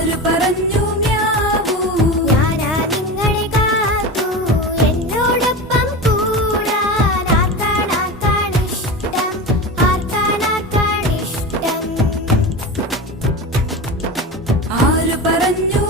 ആര് പറഞ്ഞു മ്യാവൂ? ഞാനാ നിങ്ങളെ കാത്തു എന്നോടൊപ്പം കൂടാൻ. ആർക്കാണിഷ്ടം, ആർക്കാണിഷ്ടം? ആര് പറഞ്ഞു